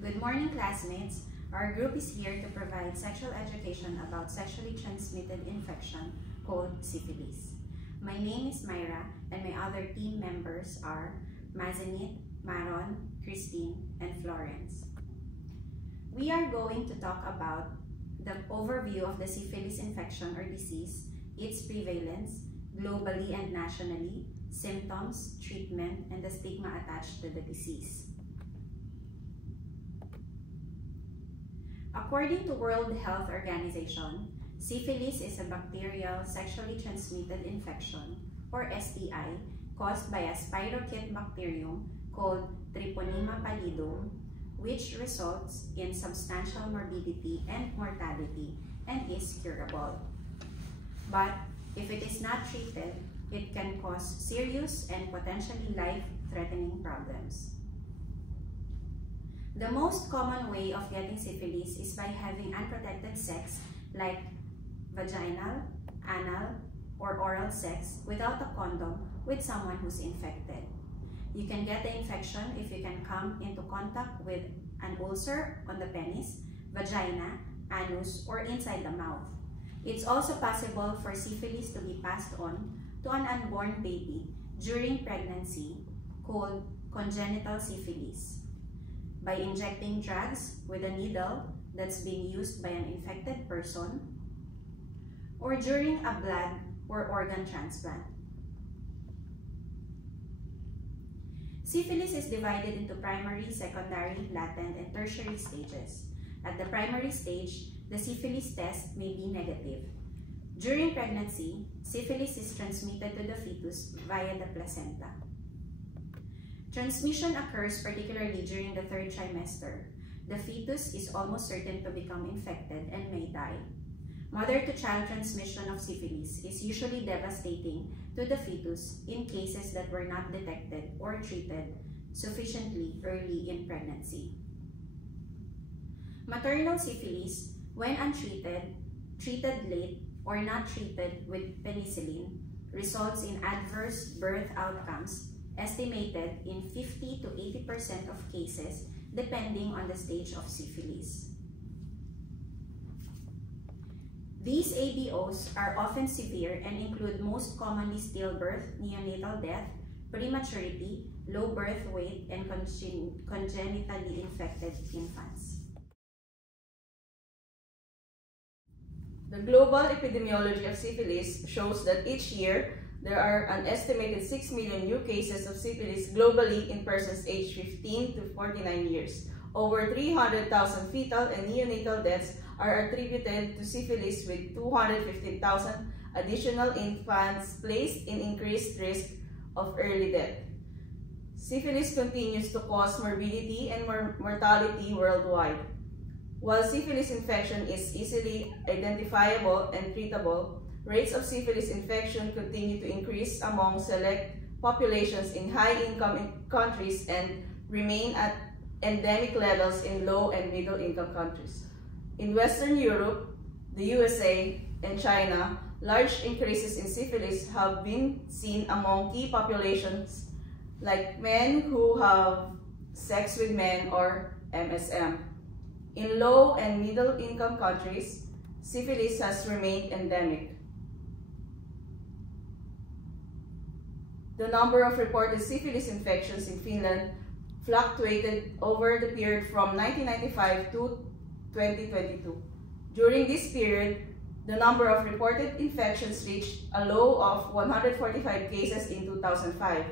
Good morning, classmates. Our group is here to provide sexual education about sexually transmitted infection called syphilis. My name is Myra, and my other team members are Mazenit, Maron, Christine, and Florence. We are going to talk about the overview of the syphilis infection or disease, its prevalence, globally and nationally, symptoms, treatment, and the stigma attached to the disease. According to World Health Organization, syphilis is a bacterial sexually transmitted infection, or STI, caused by a spirochete bacterium called Treponema pallidum, which results in substantial morbidity and mortality and is curable. But if it is not treated, it can cause serious and potentially life-threatening problems. The most common way of getting syphilis is by having unprotected sex like vaginal, anal, or oral sex without a condom with someone who's infected. You can get the infection if you can come into contact with an ulcer on the penis, vagina, anus, or inside the mouth. It's also possible for syphilis to be passed on to an unborn baby during pregnancy, called congenital syphilis, by injecting drugs with a needle that's being used by an infected person, or during a blood or organ transplant. Syphilis is divided into primary, secondary, latent, and tertiary stages. At the primary stage, the syphilis test may be negative. During pregnancy, syphilis is transmitted to the fetus via the placenta. Transmission occurs particularly during the third trimester. The fetus is almost certain to become infected and may die. Mother-to-child transmission of syphilis is usually devastating to the fetus in cases that were not detected or treated sufficiently early in pregnancy. Maternal syphilis, when untreated, treated late, or not treated with penicillin, results in adverse birth outcomes estimated in 50 to 80% of cases, depending on the stage of syphilis. These ABOs are often severe and include most commonly stillbirth, neonatal death, prematurity, low birth weight, and congenitally infected infants. The global epidemiology of syphilis shows that each year, there are an estimated 6 million new cases of syphilis globally in persons aged 15 to 49 years. Over 300,000 fetal and neonatal deaths are attributed to syphilis, with 215,000 additional infants placed in increased risk of early death. Syphilis continues to cause morbidity and mortality worldwide. While syphilis infection is easily identifiable and treatable, rates of syphilis infection continue to increase among select populations in high-income countries and remain at endemic levels in low- and middle-income countries. In Western Europe, the USA, and China, large increases in syphilis have been seen among key populations like men who have sex with men, or MSM. In low- and middle-income countries, syphilis has remained endemic. The number of reported syphilis infections in Finland fluctuated over the period from 1995 to 2022. During this period, the number of reported infections reached a low of 145 cases in 2005.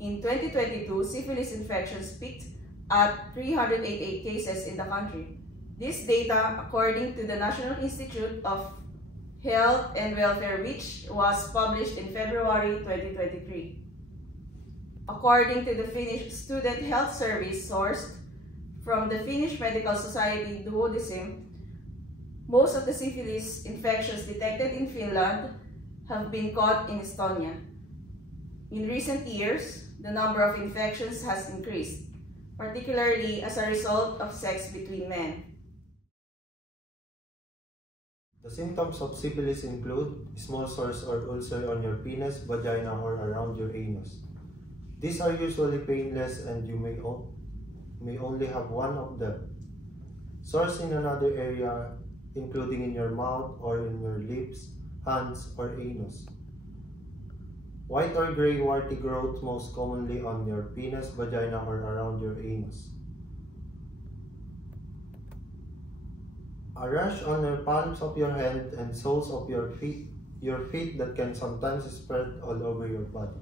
In 2022, syphilis infections peaked at 388 cases in the country. This data, according to the National Institute of Health and Welfare, which was published in February 2023. According to the Finnish Student Health Service sourced from the Finnish Medical Society Duodecim, most of the syphilis infections detected in Finland have been caught in Estonia. In recent years, the number of infections has increased, particularly as a result of sex between men. The symptoms of syphilis include small sores or ulcer on your penis, vagina, or around your anus. These are usually painless and you may may only have one of them. Source in another area, including in your mouth or in your lips, hands, or anus. White or gray warty growth most commonly on your penis, vagina, or around your anus. A rash on your palms of your hand and soles of your feet that can sometimes spread all over your body.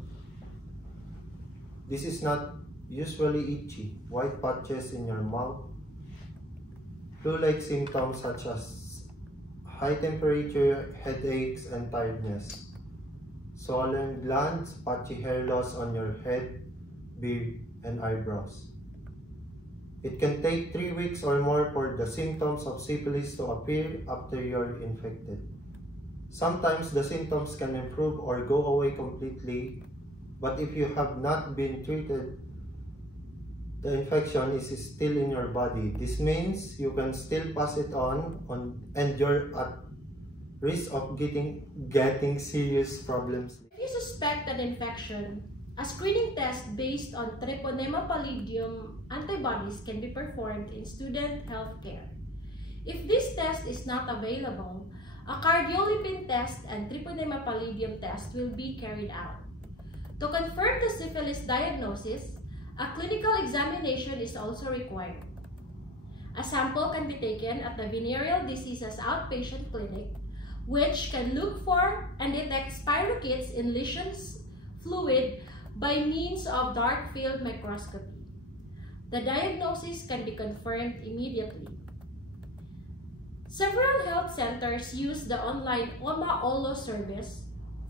This is not usually itchy. White patches in your mouth. Flu-like symptoms such as high temperature, headaches, and tiredness. Swollen glands, patchy hair loss on your head, beard, and eyebrows. It can take 3 weeks or more for the symptoms of syphilis to appear after you are infected. Sometimes the symptoms can improve or go away completely, but if you have not been treated, the infection is still in your body. This means you can still pass it on and you're at risk of getting serious problems. If you suspect an infection, a screening test based on Treponema pallidum antibodies can be performed in student health care. If this test is not available, a cardiolipin test and Treponema pallidum test will be carried out. To confirm the syphilis diagnosis, a clinical examination is also required. A sample can be taken at the Venereal Diseases Outpatient Clinic, which can look for and detect spirochetes in lesions fluid by means of dark field microscopy. The diagnosis can be confirmed immediately. Several health centers use the online OMA-OLO service,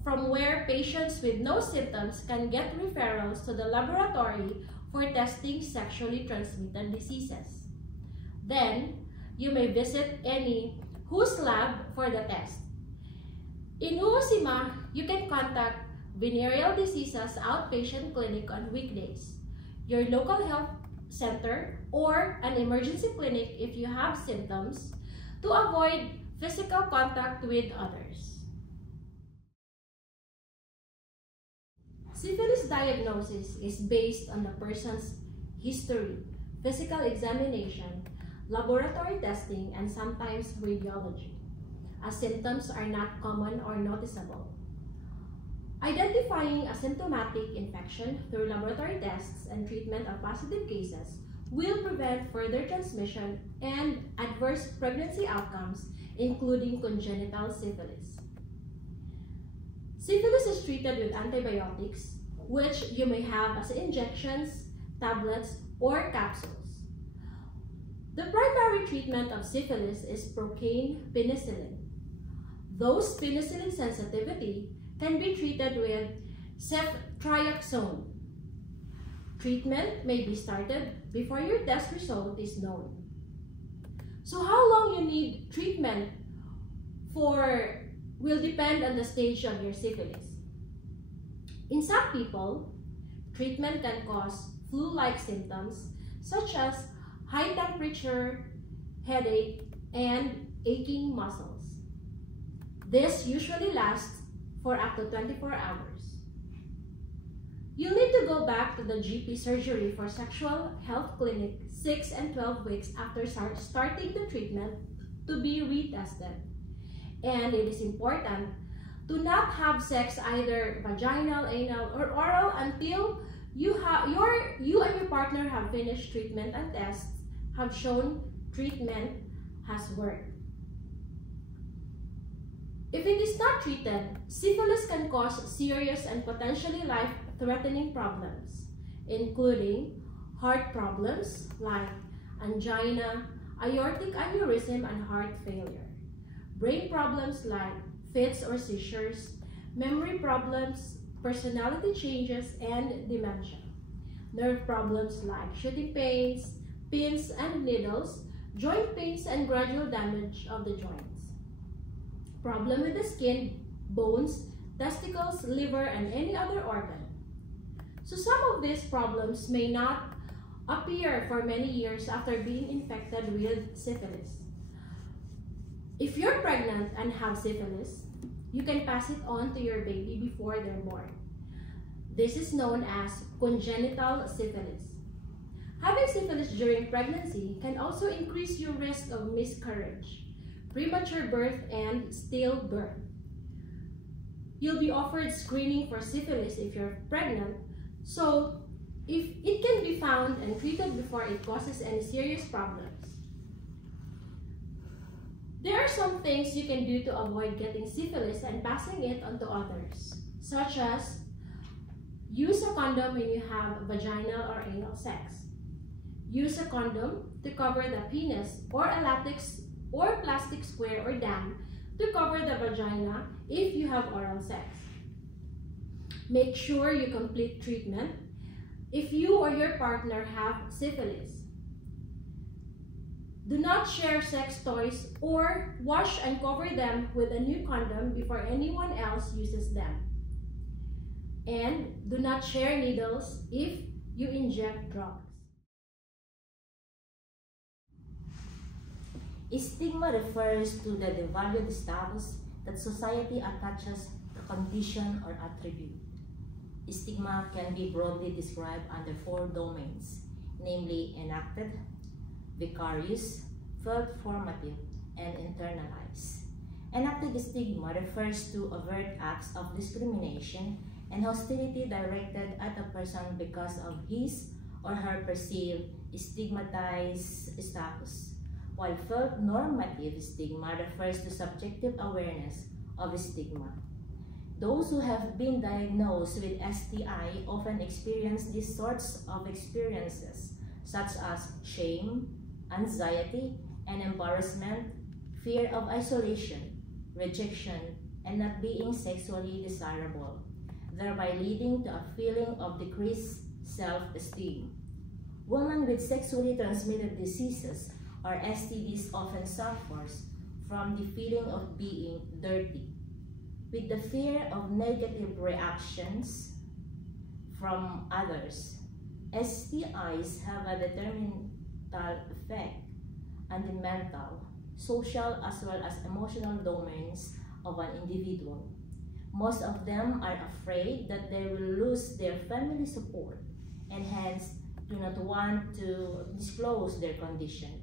from where patients with no symptoms can get referrals to the laboratory for testing sexually transmitted diseases. Then, you may visit any whose lab for the test. In Uusima, you can contact Venereal Diseases Outpatient Clinic on weekdays, your local health center, or an emergency clinic if you have symptoms, to avoid physical contact with others. Syphilis diagnosis is based on the person's history, physical examination, laboratory testing, and sometimes radiology, as symptoms are not common or noticeable. Identifying asymptomatic infection through laboratory tests and treatment of positive cases will prevent further transmission and adverse pregnancy outcomes, including congenital syphilis. Syphilis is treated with antibiotics, which you may have as injections, tablets, or capsules. The primary treatment of syphilis is procaine penicillin. Those penicillin sensitivity can be treated with ceftriaxone. Treatment may be started before your test result is known. So how long you need treatment for will depend on the stage of your syphilis. In some people, treatment can cause flu-like symptoms such as high temperature, headache, and aching muscles. This usually lasts for up to 24 hours. You'll need to go back to the GP surgery for sexual health clinic 6 and 12 weeks after starting the treatment to be retested. And it is important to not have sex either vaginal, anal, or oral until you and your partner have finished treatment and tests have shown treatment has worked. If it is not treated, syphilis can cause serious and potentially life-threatening problems, including heart problems like angina, aortic aneurysm, and heart failure, brain problems like fits or seizures, memory problems, personality changes, and dementia, nerve problems like shooting pains, pins and needles, joint pains, and gradual damage of the joints, problem with the skin, bones, testicles, liver, and any other organ. So some of these problems may not appear for many years after being infected with syphilis. If you're pregnant and have syphilis, you can pass it on to your baby before they're born. This is known as congenital syphilis. Having syphilis during pregnancy can also increase your risk of miscarriage, premature birth, and stillbirth. You'll be offered screening for syphilis if you're pregnant, so if it can be found and treated before it causes any serious problems. There are some things you can do to avoid getting syphilis and passing it on to others, such as use a condom when you have vaginal or anal sex. Use a condom to cover the penis or a latex or plastic square or dam to cover the vagina if you have oral sex. Make sure you complete treatment if you or your partner have syphilis. Do not share sex toys or wash and cover them with a new condom before anyone else uses them. And do not share needles if you inject drugs. Stigma refers to the devalued status that society attaches to condition or attribute. Stigma can be broadly described under 4 domains, namely enacted, vicarious, felt formative, and internalized. Enacted stigma refers to overt acts of discrimination and hostility directed at a person because of his or her perceived stigmatized status, while felt normative stigma refers to subjective awareness of stigma. Those who have been diagnosed with STI often experience these sorts of experiences, such as shame, anxiety, and embarrassment, fear of isolation, rejection, and not being sexually desirable, thereby leading to a feeling of decreased self-esteem. Women with sexually transmitted diseases or STDs often suffers from the feeling of being dirty, with the fear of negative reactions from others. STIs have a detrimental effect on the mental, social, as well as emotional domains of an individual. Most of them are afraid that they will lose their family support and hence do not want to disclose their condition.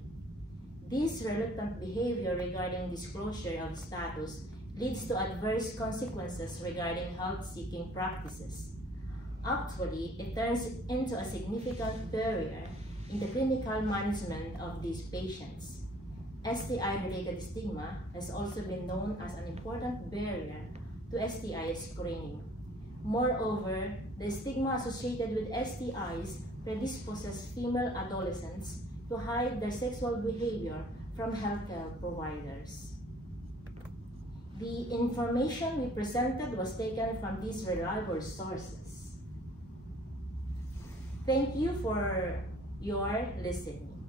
This reluctant behavior regarding disclosure of status leads to adverse consequences regarding health-seeking practices. Actually, it turns into a significant barrier in the clinical management of these patients. STI-related stigma has also been known as an important barrier to STI screening. Moreover, the stigma associated with STIs predisposes female adolescents to hide their sexual behavior from healthcare providers. The information we presented was taken from these reliable sources. Thank you for your listening.